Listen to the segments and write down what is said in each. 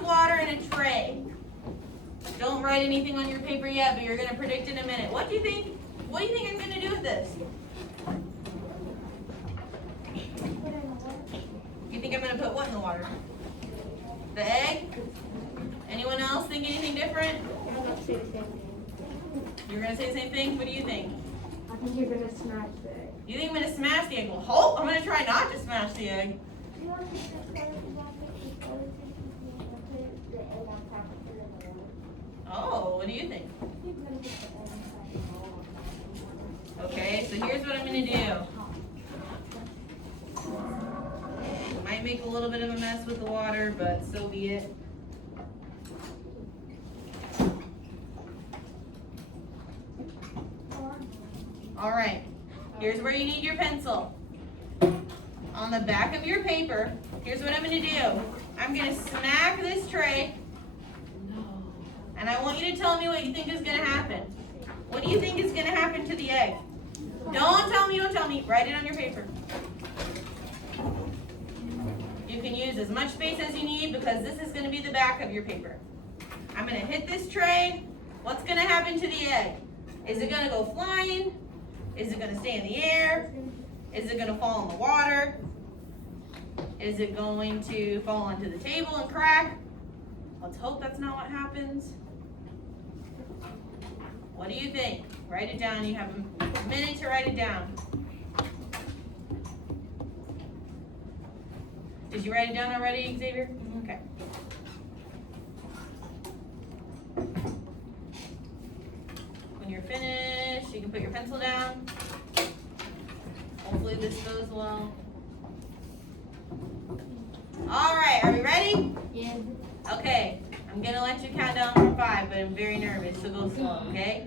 of water in a tray. Don't write anything on your paper yet, but you're going to predict in a minute. What do you think? What do you think I'm going to do with this? You think I'm going to put what in the water? The egg? Anyone else think anything different? I'm going to say the same thing. You're going to say the same thing? What do you think? I think you're going to smash the egg. You think I'm going to smash the egg? Well, hope I'm going to try not to smash the egg. Oh, what do you think? Okay, so here's what I'm going to do. Might make a little bit of a mess with the water, but so be it. All right, here's where you need your pencil. On the back of your paper, here's what I'm going to do. I'm going to smack this tray, and I want you to tell me what you think is going to happen. What do you think is going to happen to the egg? Don't tell me. Write it on your paper. You can use as much space as you need because this is going to be the back of your paper. I'm going to hit this tray. What's going to happen to the egg? Is it going to go flying? Is it going to stay in the air? Is it going to fall in the water? Is it going to fall onto the table and crack? Let's hope that's not what happens. What do you think? Write it down. You have a minute to write it down. Did you write it down already, Xavier? Okay. When you're finished, you can put your pencil down. Hopefully this goes well. All right, are we ready? Yeah. Okay, I'm gonna let you count down from 5, but I'm very nervous, so go slow, okay?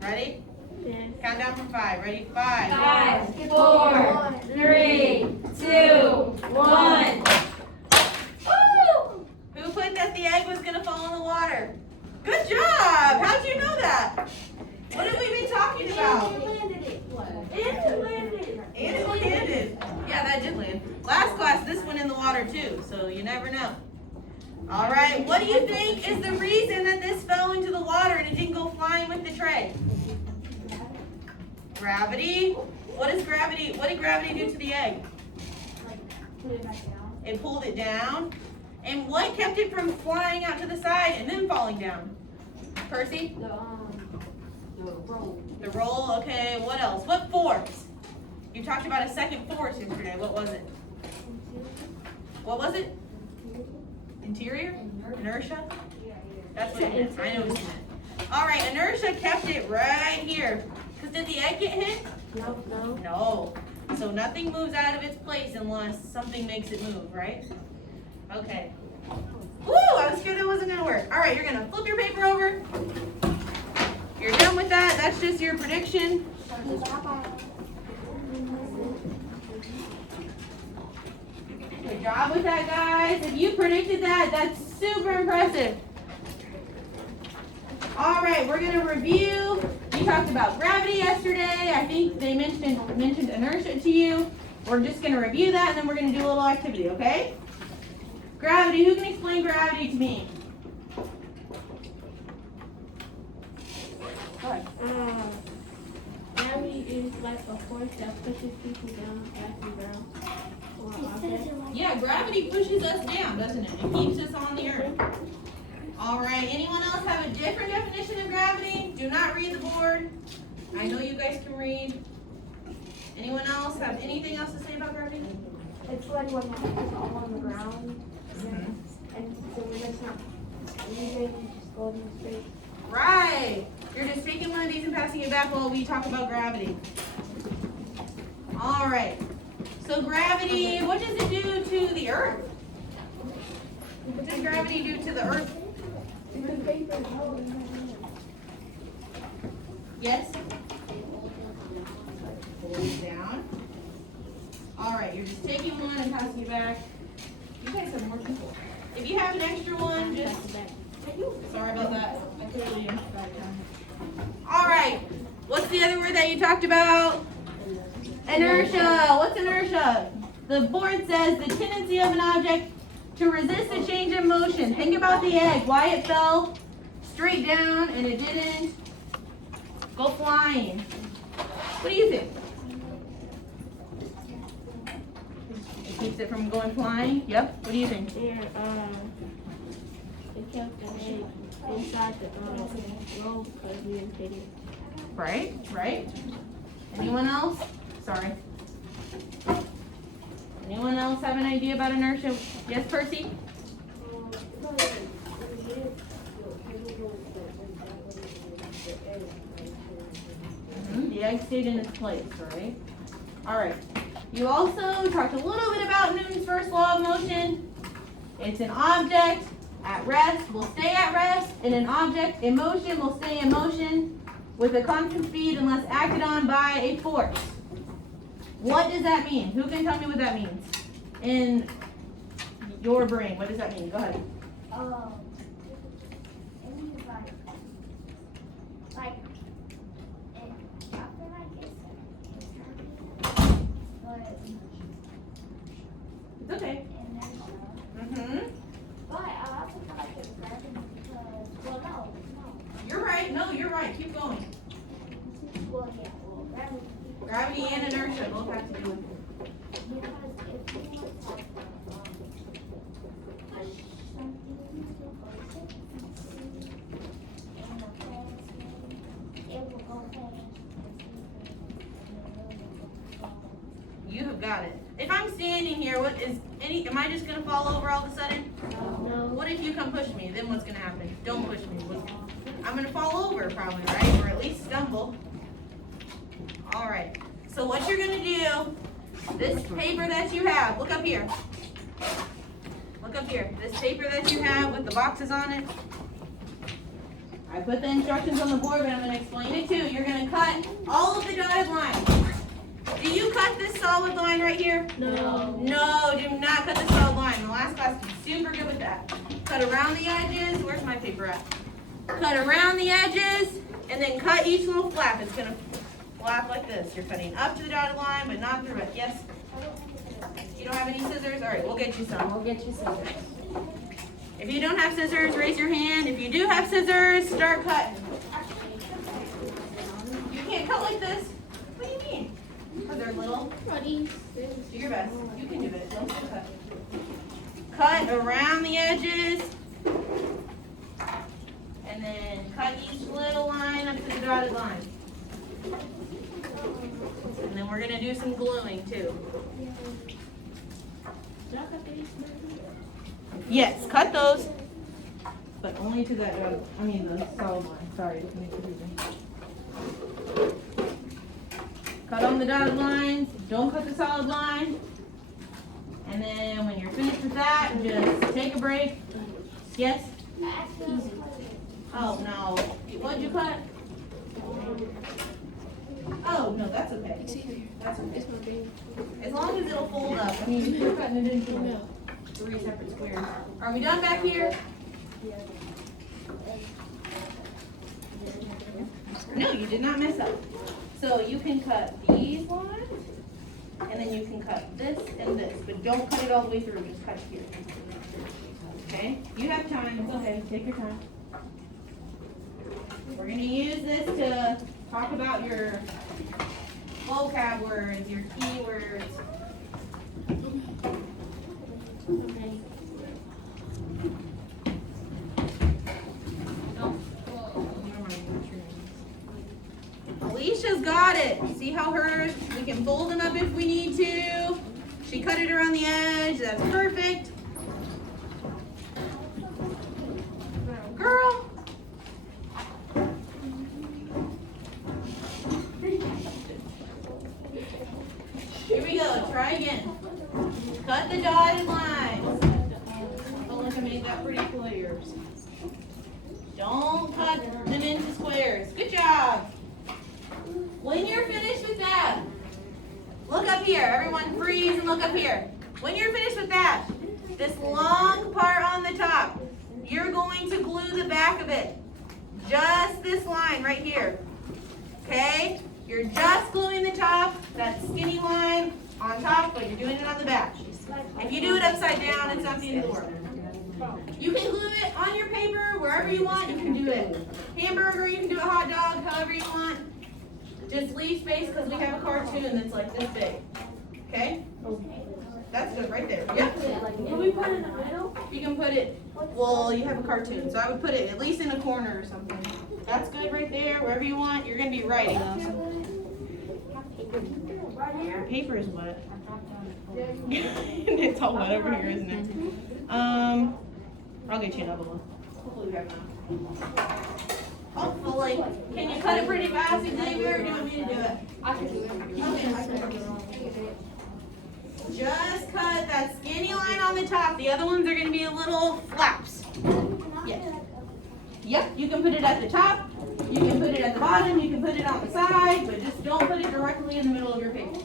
Ready? Yeah. Count down from 5. Ready? 5. 5, 4, 3, 2, 1. Woo! Who put that the egg was gonna fall in the water? Good job! How'd you know that? What have we been talking about? It landed it. What? It landed. And it landed. Yeah, that did land. Last class, this went in the water too, so you never know. All right, what do you think is the reason that this fell into the water and it didn't go flying with the tray? Gravity. What did gravity do to the egg? Put it back down. It pulled it down. And what kept it from flying out to the side and then falling down? Percy? The roll. The roll, okay, what else? What force? You talked about a second force yesterday. What was it? What was it? Interior? Inertia? That's what it meant. I know what you meant. All right, inertia kept it right here. Because did the egg get hit? No. No. So nothing moves out of its place unless something makes it move, right? Okay. Woo! I was scared that wasn't going to work. All right, you're going to flip your paper over. You're done with that. That's just your prediction. Good job with that, guys. If you predicted that, that's super impressive. All right, we're going to review. We talked about gravity yesterday. I think they mentioned inertia to you. We're just going to review that, and then we're going to do a little activity, okay? Gravity. Who can explain gravity to me? Go ahead. Gravity is like a force that pushes people down as you ground. Yeah, gravity pushes us down, doesn't it? It keeps us on the earth. All right, anyone else have a different definition of gravity? Do not read the board. I know you guys can read. Anyone else have anything else to say about gravity? It's like when it's all on the ground. And so we're just not moving, just going in space. Right. You're just taking one of these and passing it back while we talk about gravity. All right. So gravity, what does it do to the earth? What does gravity do to the earth? Yes? Pull it down. All right, you're just taking one and passing it back. You guys have more people. If you have an extra one, just, sorry about that. I clearly got it down. All right, what's the other word that you talked about? Inertia. What's inertia? The board says the tendency of an object to resist a change in motion. think about the egg, why it fell straight down and it didn't go flying. What do you think? It keeps it from going flying? Yep. What do you think? They kept the egg inside the roll because we didn't fit it. Right, right. Anyone else? Sorry. Anyone else have an idea about inertia? Yes, Percy? The egg stayed in its place, right? All right. You also talked a little bit about Newton's first law of motion. It's an object at rest will stay at rest, and an object in motion will stay in motion with a constant speed unless acted on by a force. What does that mean? Who can tell me what that means? In your brain, what does that mean? Go ahead. It means like, I feel like it's but It's okay. Mm-hmm. But I also feel like it's gravity because, well, no. You're right. No, you're right. Keep going. Well, yeah, gravity. Gravity and inertia both have to do with it. Because if you were to push something or something in the fast it will go fast. You have got it. If I'm standing here, am I just gonna fall over all of a sudden? No. What if you come push me? Then what's gonna happen? Don't push me. I'm gonna fall over probably, right? Or at least stumble. All right. So what you're gonna do, this paper that you have, look up here. Look up here. This paper that you have with the boxes on it. I put the instructions on the board, but I'm gonna explain it too. You're gonna cut all of the dotted lines. Do you cut this solid line right here? No. No, do not cut the solid line. The last class was super good with that. Cut around the edges. Where's my paper at? Cut around the edges, and then cut each little flap. It's gonna flap like this. You're cutting up to the dotted line, but not through it. Yes? You don't have any scissors? All right, we'll get you some. We'll get you scissors. If you don't have scissors, raise your hand. If you do have scissors, start cutting. You can't cut like this. What do you mean? Because they're little. Do your best. You can do it. Don't cut. Cut around the edges. And then cut each little line up to the dotted line. And then we're going to do some gluing too. Yes, cut those. But only to that dotted, the solid line. Sorry, it makes it easy. Cut on the dotted lines. Don't cut the solid line. And then when you're finished with that, just take a break. Yes? Oh, no. What'd you cut? Oh, no, that's okay. That's okay. As long as it'll fold up. You're cutting it into 3 separate squares. Are we done back here? No, you did not mess up. So you can cut these lines, and then you can cut this and this, but don't cut it all the way through, just cut here. Okay? You have time, it's okay, take your time. We're gonna use this to talk about your vocab words, your key words. Alicia's got it. See how hers, we can fold them up if we need to. She cut it around the edge, that's perfect. Girl. Here we go, try again. Cut the dotted lines. Oh, look, I made that pretty clear. Don't cut them into squares. Good job. When you're finished with that, look up here. Everyone freeze and look up here. When you're finished with that, this long part on the top, you're going to glue the back of it. Just this line right here. Okay? You're just gluing the top, that skinny line on top, but you're doing it on the back. If you do it upside down, it's not the end of the world. You can glue wherever you want. You can do it hamburger, you can do it hot dog, however you want. Just leave space because we have a cartoon that's like this big. Okay? That's good right there. Yep. Can we put it in the middle? You can put it, well, you have a cartoon, so I would put it at least in a corner or something. That's good right there, wherever you want. You're going to be writing though. Right here? Paper is wet. It's all wet over here, isn't it? I'll get you another one. Hopefully we have enough. Hopefully. Can you cut it pretty fast, Xavier, or do you want me to do it? I can do it. Okay. Just cut that skinny line on the top. The other ones are going to be little flaps. Yes. Yep, you can put it at the top. You can put it at the bottom. You can put it on the side, but just don't put it directly in the middle of your paper.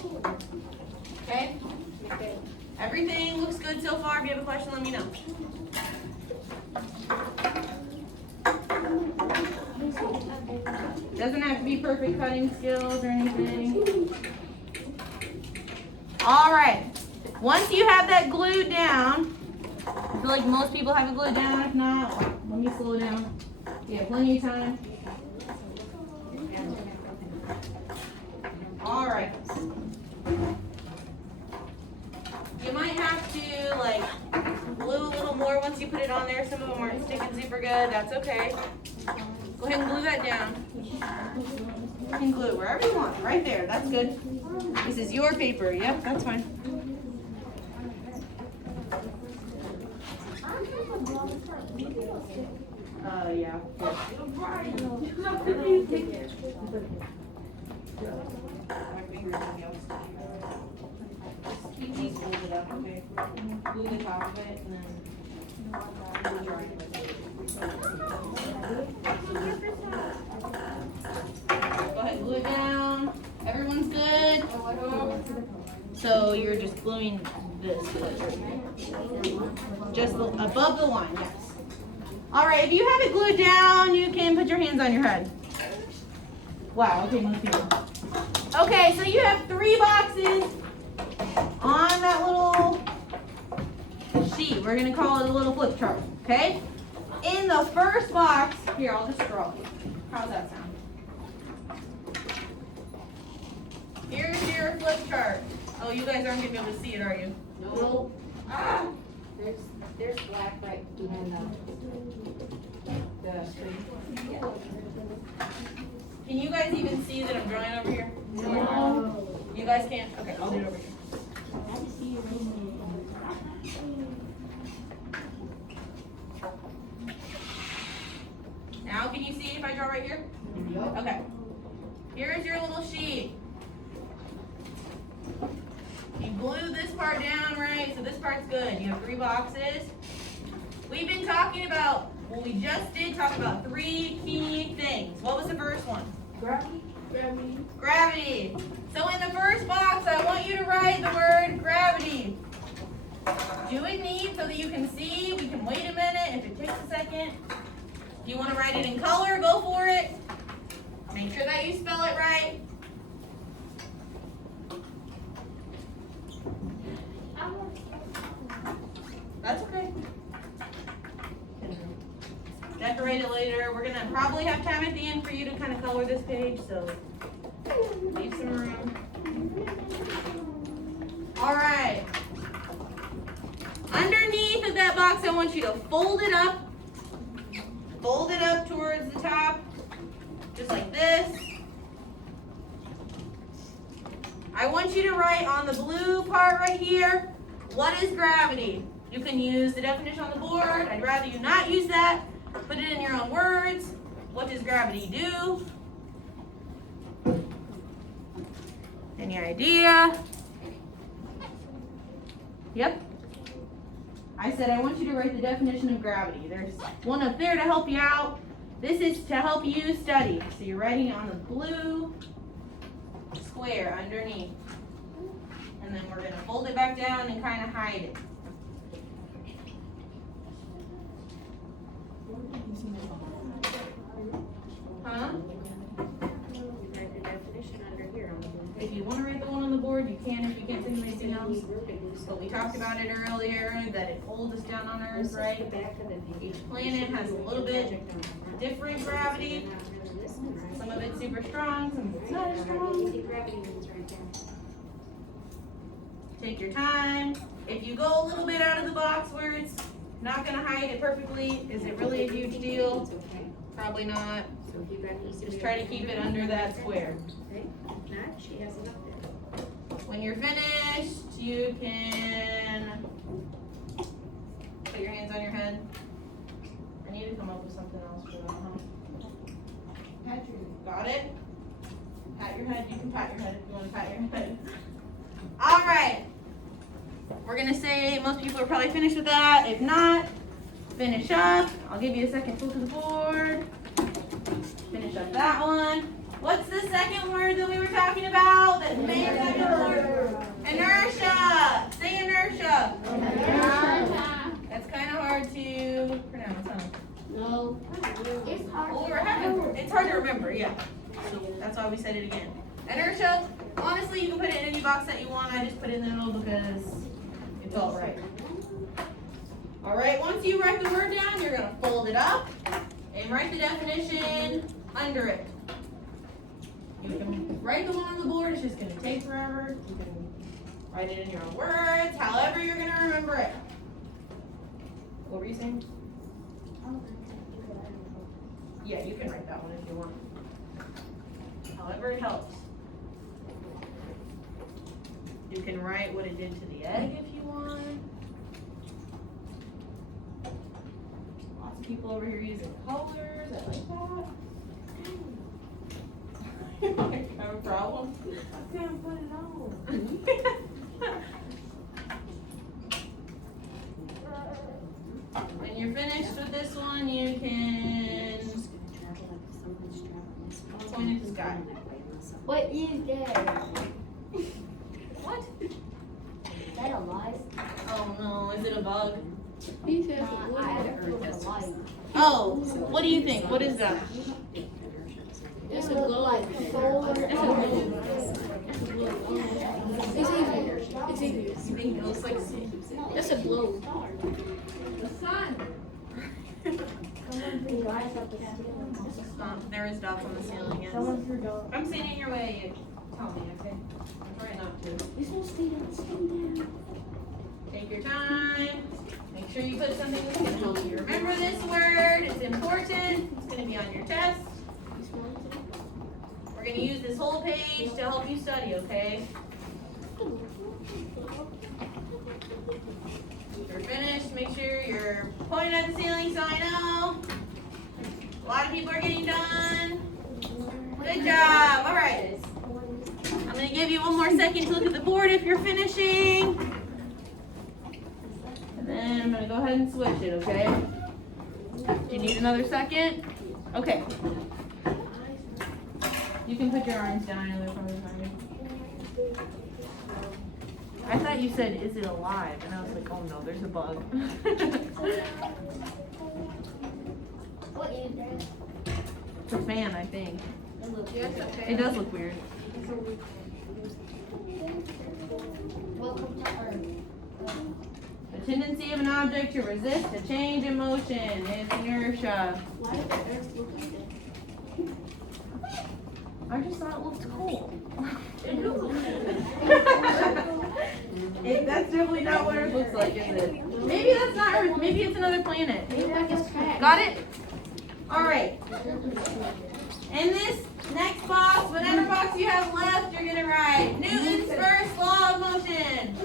Okay? Everything looks good so far. If you have a question, let me know. Doesn't have to be perfect cutting skills or anything. All right. Once you have that glued down, I feel like most people have it glued down. If not, let me slow down. You have plenty of time. All right. You might have to like glue a little more once you put it on there. Some of them aren't sticking super good. That's okay. Go ahead and glue that down. You can glue wherever you want. Right there. That's good. This is your paper. Yep, that's fine. Yeah. Keep these folded up, okay? Glue the top of it and then glue right. Go ahead, glue it down. Everyone's good? So you're just gluing this place right here. Just above the line, yes. All right, if you have it glued down, you can put your hands on your head. Wow, okay, most people. Okay, so you have 3 boxes on that little sheet. We're gonna call it a little flip chart, okay? In the first box, here, I'll just scroll. How's that sound? Here's your flip chart. Oh, you guys aren't gonna be able to see it, are you? No. Ah! There's black right behind the screen. Yeah. Can you guys even see that I'm drawing over here? No. You guys can't? Okay, I'll do it over here. Now, can you see if I draw right here? Okay. Here's your little sheet. You glue this part down, right? So this part's good. You have 3 boxes. We've been talking about, well, we just did talk about 3 key things. What was the first one? Gravity. Gravity. So in the first box, I want you to write the word gravity. Do it neat so that you can see. We can wait a minute if it takes a second. If you want to write it in color, go for it. Make sure that you spell it right. That's okay. Decorate it later. We're gonna probably have time at the end for you to kind of color this page, so leave some room. All right. Underneath of that box, I want you to fold it up. Fold it up towards the top, just like this. I want you to write on the blue part right here, what is gravity? You can use the definition on the board. I'd rather you not use that. Put it in your own words. What does gravity do? Any idea? Yep. I said I want you to write the definition of gravity. There's one up there to help you out. This is to help you study. So you're writing it on the blue square underneath. And then we're going to fold it back down and kind of hide it. Huh? Write the definition under here. If you want to write the one on the board, you can. If you can't think of anything else. strong. But we talked about it earlier, that it holds us down on Earth, right? Each planet has a little bit different gravity. Some of it's super strong, some of it's not as strong. Take your time. If you go a little bit out of the box where it's not gonna hide it perfectly, is it really a huge deal? Probably not. Just try to keep it under that square. When you're finished, you can put your hands on your head. I need to come up with something else for that, huh? Got it? Pat your head. You can pat your head if you want to pat your head. All right. We're gonna say most people are probably finished with that. If not, finish up. I'll give you a second to look at the board. Finish up that one. What's the second word that we were talking about? That may or second word? Inertia. Say inertia. That's kind of hard to pronounce, huh? No. It's hard. Well, it's hard to remember, yeah. So that's why we said it again. Inertia, honestly, you can put it in any box that you want. I just put it in the middle because it felt right. All right, once you write the word down, you're going to fold it up and write the definition under it. You can write the one on the board. It's just going to take forever. You can write it in your own words, however you're going to remember it. What were you saying? Yeah, you can write that one if you want. However it helps. You can write what it did to the egg if you want. Lots of people over here using colors. I like that. You have a problem? I can't put it on. When you're finished with this one, you can point at the sky. What is that? What? Is that a light? Oh no, is it a bug? I light. Oh, what do you think? What is that? It's a glow. Like solar. It's easier. It's easier. You think it looks like That's a globe. the sun? Someone threw dots up the ceiling. There is dots on the ceiling, yes. Someone threw dots. If I'm standing in your way, you tell me, okay? I'm trying not to. You're supposed to stay down. Take your time. Make sure you put something that's gonna help you remember this word. It's important. It's gonna be on your test. We're gonna use this whole page to help you study, okay? If you're finished, make sure you're pointing at the ceiling so I know. A lot of people are getting done. Good job. All right. I'm gonna give you one more second to look at the board if you're finishing. And then I'm gonna go ahead and switch it, okay? Do you need another second? Okay. You can put your arms down. I know they're probably tired. I thought you said, is it alive? And I was like, oh no, there's a bug. What is that? It's a fan, I think. Yes, okay. It does look weird. Welcome to Earth. The tendency of an object to resist a change in motion is inertia. Why did the earth look like that? I just thought it looked cool. That's definitely not what Earth looks like, is it? Maybe that's not Earth. Maybe it's another planet. It looked like it's cracked. Got it? All right. In this next box, whatever box you have left, you're going to write Newton's first law of motion.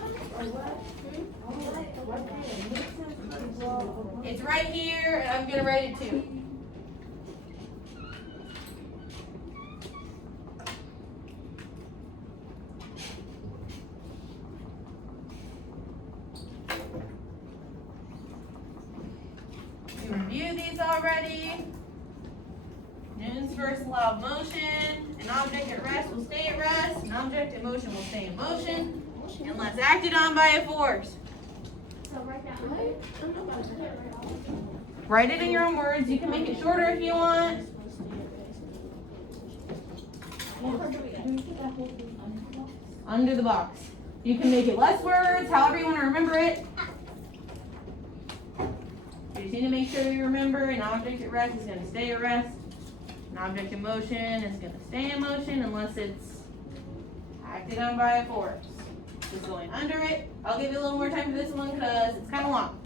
It's right here, and I'm going to write it too. You reviewed these already. Newton's first law of motion. An object at rest will stay at rest. An object in motion will stay in motion unless acted on by a force. So right now. Write it in your own words. You can make it shorter if you want. Under the box. You can make it less words, however you want to remember it. You just need to make sure you remember an object at rest is going to stay at rest. An object in motion is going to stay in motion unless it's acted on by a force. Just going under it. I'll give you a little more time for this one because it's kind of long.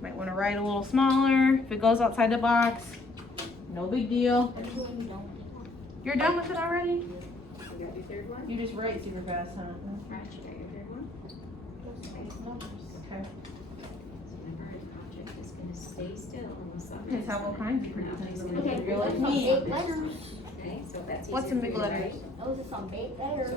Might want to write a little smaller. If it goes outside the box, no big deal. You're done with it already? You got your third one? You just write super fast, huh? Alright, you got your third one? Okay. So remember, an object is gonna stay still unless something. Kids have all kinds of pretty things. Okay, You're like what's some me. big letters? Okay, so that's easier What's in for big you, letters? right? Those are some big letters. So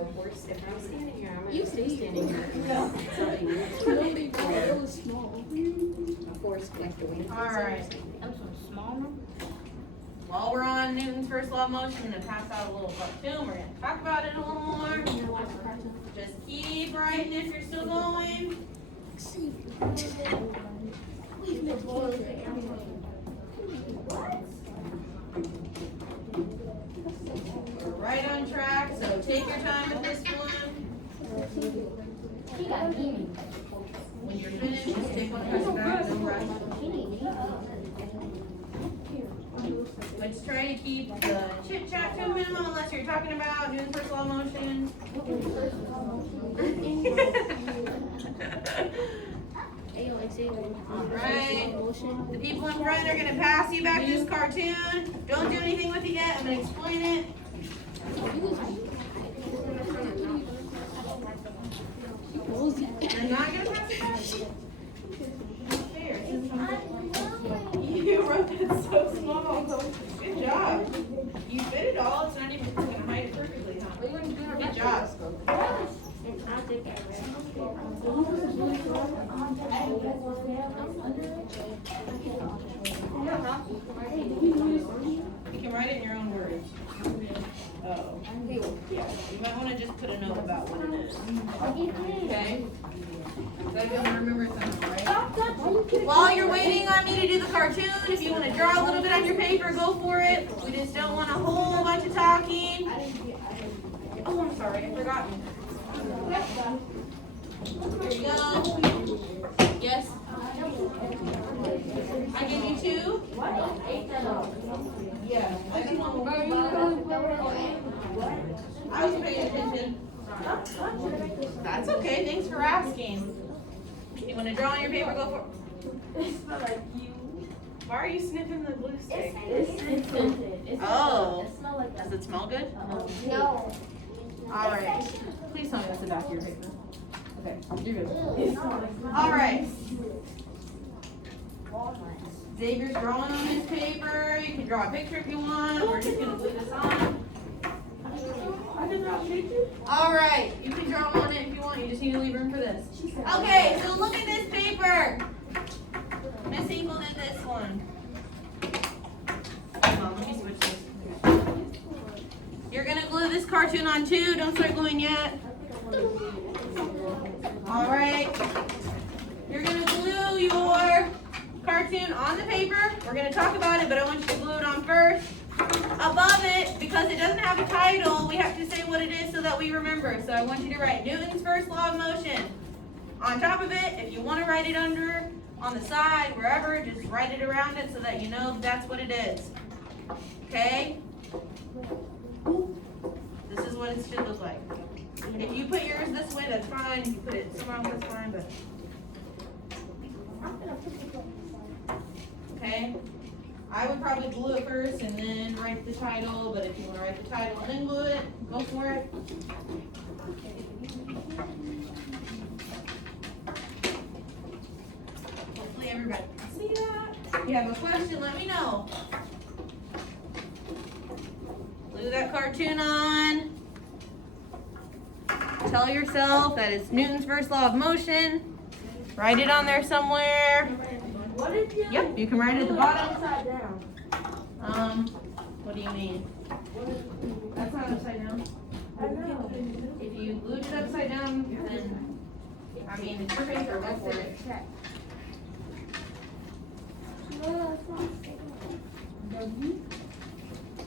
if I'm standing here, I'm You gonna stay see. standing here. No. Something It was small. a force like the wind. All right. Those some small ones. While we're on Newton's first law of motion, I'm gonna pass out a little cartoon. We're gonna talk about it a little more. Just keep writing if you're still going. We're right on track, so take your time with this one. She got guinea. When you're finished, just take one press back, no rush. Let's try to keep the chit chat to a minimum unless you're talking about Newton's first law of motion. Alright. The people in front are gonna pass you back this cartoon. Don't do anything with it yet. I'm gonna explain it. You're not gonna pass it back? There. You wrote that so small. Good job. You fit it all. It's not even gonna hide it perfectly, huh? Good job. You can write it in your own words. Oh. Yeah. You might want to just put a note about what it is. Okay? So I don't remember something, right? While you're waiting on me to do the cartoon, if you want to draw a little bit on your paper, go for it. We just don't want a whole bunch of talking. Oh, I'm sorry, I forgot. Here you go. Yes? I give you two? Yeah. I was paying attention. That's okay, thanks for asking. You want to draw on your paper, go for it. Why are you sniffing the glue stick? Oh. Does it smell good? No. Alright. Please tell me that's the back of your paper. Okay, you're good. Alright. Xavier's drawing on his paper. You can draw a picture if you want. We're just gonna glue this on. Alright, you can draw on it if you want. You just need to leave room for this. Okay, so look at this paper. Miss Eagle did this one. Hold on, let me switch this. You're gonna glue this cartoon on too. Don't start gluing yet. Alright. You're gonna glue your cartoon on the paper. We're gonna talk about it, but I want you to glue it on first. Above it, because it doesn't have a title, we have to say what it is so that we remember. So I want you to write Newton's first law of motion. On top of it, if you want to write it under, on the side, wherever, just write it around it so that you know that's what it is. Okay? This is what it should look like. If you put yours this way, that's fine. If you put it somewhere else, that's fine, but. Okay? I would probably glue it first and then write the title, but if you want to write the title and then glue it, go for it. Hopefully everybody can see that. If you have a question, let me know. Glue that cartoon on. Tell yourself that it's Newton's first law of motion. Write it on there somewhere. Yep, you can write it at the bottom. What do you mean? That's not upside down. If you glued it upside down, then, I mean, it's your paper, go for it.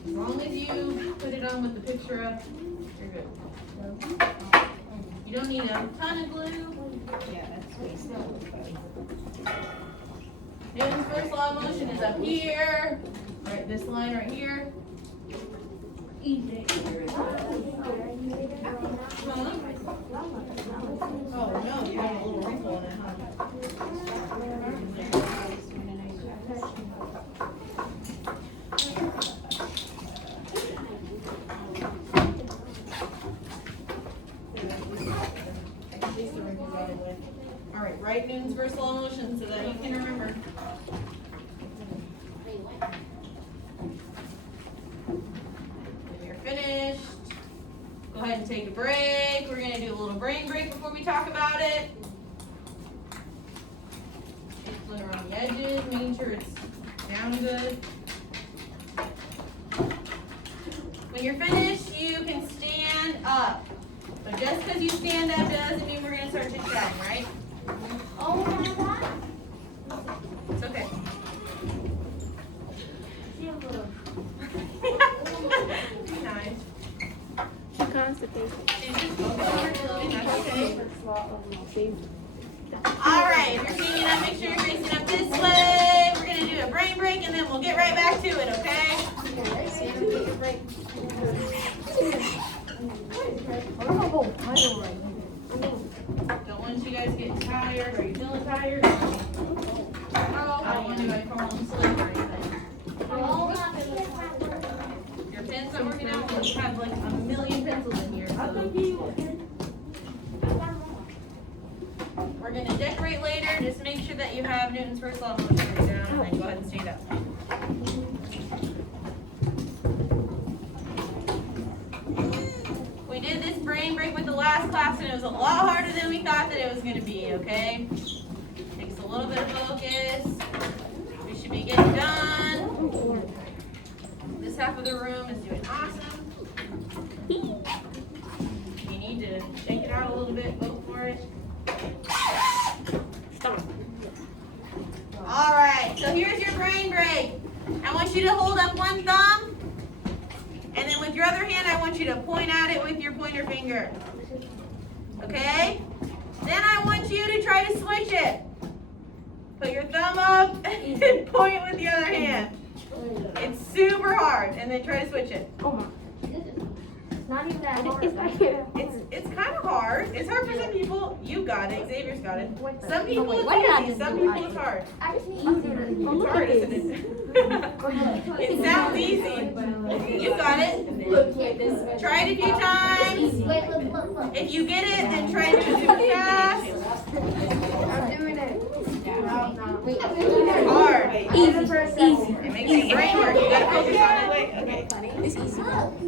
As long as you put it on with the picture up, you're good. You don't need a ton of glue. Yeah, that's wasteful. Newton's first law of motion is up here. Right, this line right here. Easy. Oh, no, you have a little wrinkle in it, huh? All right, write Newton's first law of motion so that you can remember. When you're finished, go ahead and take a break. We're gonna do a little brain break before we talk about it. Split around the edges, making sure it's down good. When you're finished, you can stand up. But just because you stand up doesn't mean we're gonna start chit-chatting, right? Oh my God. It's okay. Be nice. She constipated. She's just focused on her clothing, that's okay. First law of motion. Alright, if you're standing up, make sure you're facing up this way. We're gonna do a brain break and then we'll get right back to it, okay? Don't want you guys getting tired. Are you feeling tired? I don't want you to fall asleep or anything. Your pen's not working out. We have like a million pencils in here, so we're gonna decorate later. Just make sure that you have Newton's first law of motion written down and then go ahead and stand up. We did this brain break with the last class and it was a lot harder than we thought that it was gonna be, okay? Takes a little bit of focus. We should be getting done. This half of the room is doing awesome. You need to shake it out a little bit, go for it. Alright, so here's your brain break. I want you to hold up one thumb, and then with your other hand, I want you to point at it with your pointer finger. Okay? Then I want you to try to switch it. Put your thumb up and point with the other hand. It's super hard, and then try to switch it. Oh my. Not even that hard. It's kind of hard. It's hard for some people. You got it. Xavier's got it. Some people why did I it's easy. just Some do people that? it's hard. I just need It's hard, isn't it? It sounds easy. You got it. Try it a few times. Look. If you get it, then try to do it super fast. I'm doing it. It's hard. Easy. It makes your brain work. You gotta focus on it. Okay. It's easy.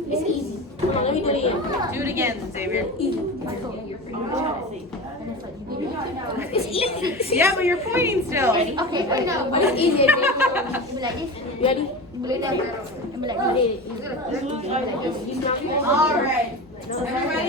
It's easy. Come on, let me do it again. Do it again, Xavier. It's easy. Yeah, but you're pointing still. Okay, I know, but it's easy. Ready? Be like, All right. Everybody